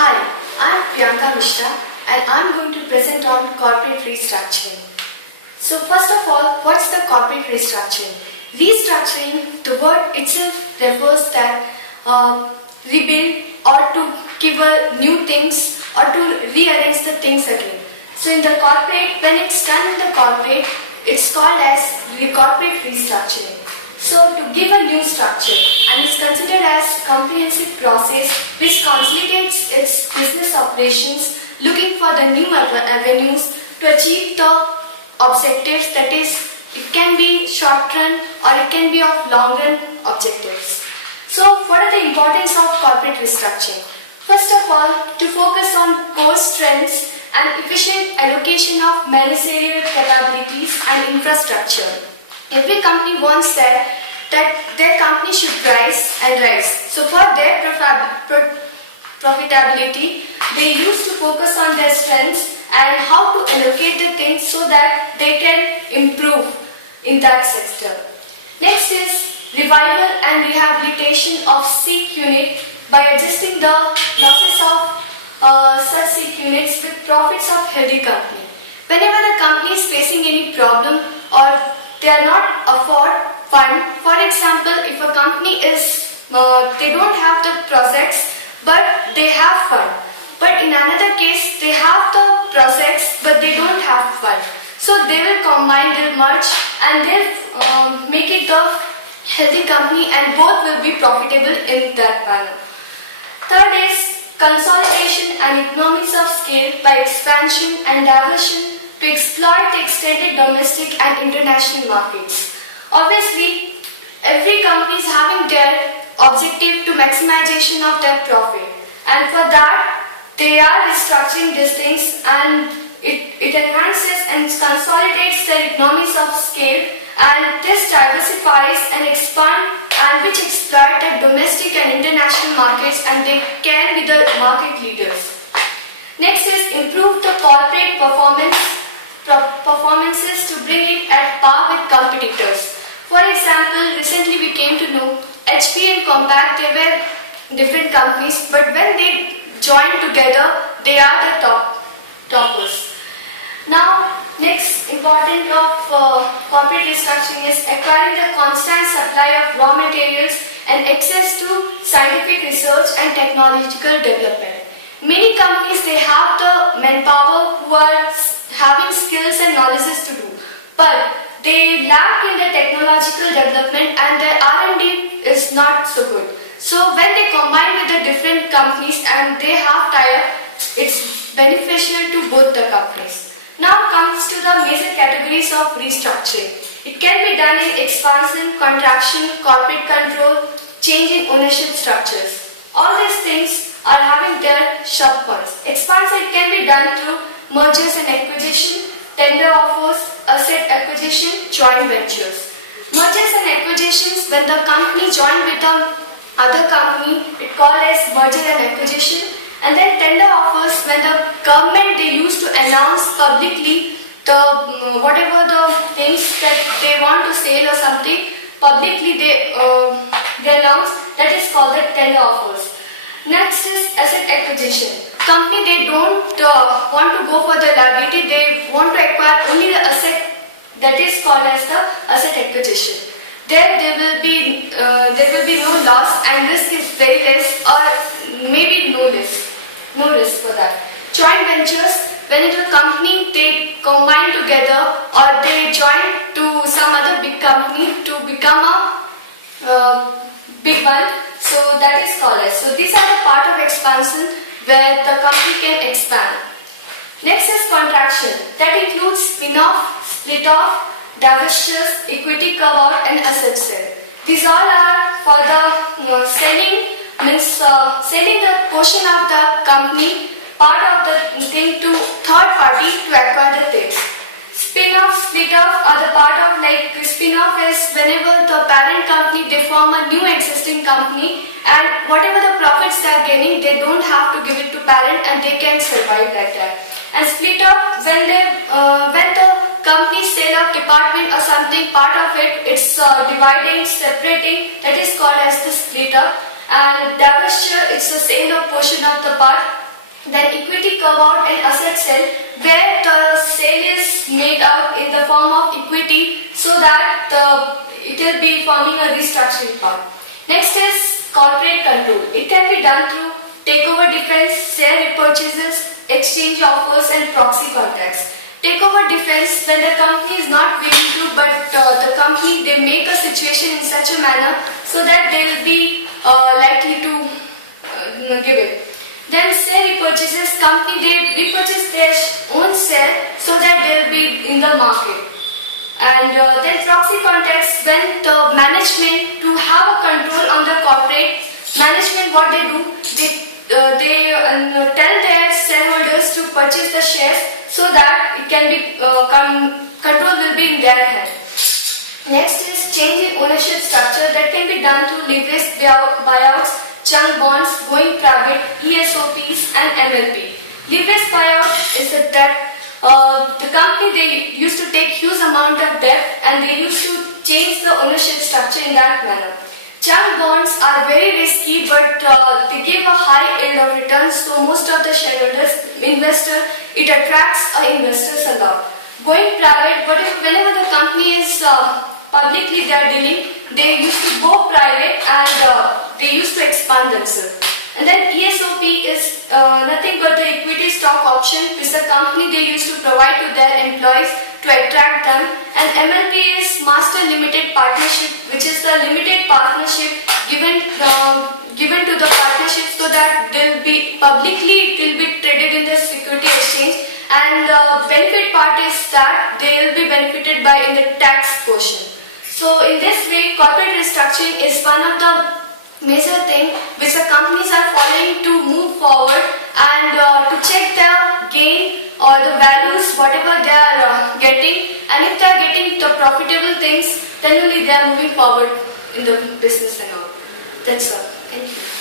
Hi, I'm Priyanka Mishra and I'm going to present on corporate restructuring. So first of all, what's the corporate restructuring? Restructuring, the word itself refers that rebuild or to give new things or to rearrange the things again. So in the corporate, when it's done in the corporate, it's called as corporate restructuring. So to give a new structure, and it's considered as comprehensive process which consolidates its business operations, looking for the new avenues to achieve the objectives, that is, it can be short run or it can be of long run objectives. So what are the importance of corporate restructuring? First of all, to focus on core strengths and efficient allocation of managerial capabilities and infrastructure. Every company wants that their company should rise and rise. So for their profitability, they used to focus on their strengths and how to allocate the things so that they can improve in that sector. Next is revival and rehabilitation of SEEK unit by adjusting the losses of such SEEK units with profits of healthy company. Whenever the company is facing any problem or they are not afford fund. For example, if a company is, they don't have the projects but they have fund. But in another case, they have the projects but they don't have fund. So they will combine, they'll merge and they'll make it the healthy company and both will be profitable in that manner. Third is consolidation and economies of scale by expansion and diversion to exploit the extended domestic and international markets. Obviously, every company is having their objective to maximization of their profit, and for that they are restructuring these things, and it enhances and consolidates their economies of scale, and this diversifies and expand and which exploit the domestic and international markets, and they can be the market leaders. Next is improve the corporate performances to bring it at par with competitors. For example, recently we came to know HP and Compaq, they were different companies, but when they joined together, they are the toppers. Now, next important of corporate restructuring is acquiring the constant supply of raw materials and access to scientific research and technological development. Many companies, they have the manpower who are having skills and knowledges to do, but they lack in the technological development and their R&D is not so good. So when they combine with the different companies and they have tie-up, it's beneficial to both the companies. Now comes to the major categories of restructuring. It can be done in expansion, contraction, corporate control, change in ownership structures. All these things are having their sub-points. Expansion can be done through mergers and acquisition, tender offers, asset acquisition, joint ventures. Mergers and acquisitions, when the company join with the other company, it called as merger and acquisition. And then tender offers, when the government, they used to announce publicly the whatever the things that they want to sell or something, publicly they announce, that is called the tender offers. Next is asset acquisition. Company, they don't want to go for the liability, they want to acquire only the asset, that is called as the asset acquisition. There will be no loss and risk is very less or maybe no risk for that. Joint ventures, when it's a company, they combine together or they join to some other big company to become a big one. So that is called as. So these are the part of expansion where the company can expand. Next is contraction. That includes spin-off, split-off, divestitures, equity carve-out and asset sale. These all are for the selling, means selling the portion of the company, part of the thing to third party to acquire the things. Spin-off, split-off are the part of, like spin-off is whenever the parent company, they form a new existing company and whatever the profits they are gaining, they don't have to give it to parent and they can survive like that. And split-off, when the company sale of department or something, part of it, it's dividing, separating, that is called as the split-up. And divestiture, it's the sale of portion of the part Then equity carve-out and asset sale, where the sale is made out in the form of equity so that it will be forming a restructuring part. Next is corporate control. It can be done through takeover defense, share repurchases, exchange offers and proxy contracts. Takeover defense, when the company is not willing to, but the company, they make a situation in such a manner so that they will be likely to give it. Then share repurchases, company, they repurchase their own share so that they will be in the market. And then proxy contracts, when the management, to have a control on the corporate management, what they do, they tell their shareholders to purchase the shares so that it can be control will be in their hand. Next is change in ownership structure, that can be done through leverage buyouts, junk bonds, going private, ESOPs and MLP. Leverage buyout is that the company, they used to take huge amount of debt and they used to change the ownership structure in that manner. Junk bonds are very risky, but they give a high yield of returns, so most of the shareholders, investor, it attracts investors a lot. Going private, whenever the company is publicly they are dealing, they used to go private and they used to expand themselves. And then ESOP is nothing but the equity stock option which the company they used to provide to their employees to attract them. And MLP is Master Limited Partnership, which is the limited partnership given to the partnership so that they'll be publicly, it will be traded in the security exchange. And the benefit part is that they will be benefited by in the tax portion. So in this way, corporate restructuring is one of the major thing which the companies are following to move forward and to check their gain or the values, whatever they are getting, and if they are getting the profitable things, then only they are moving forward in the business and all. That's all. Thank you.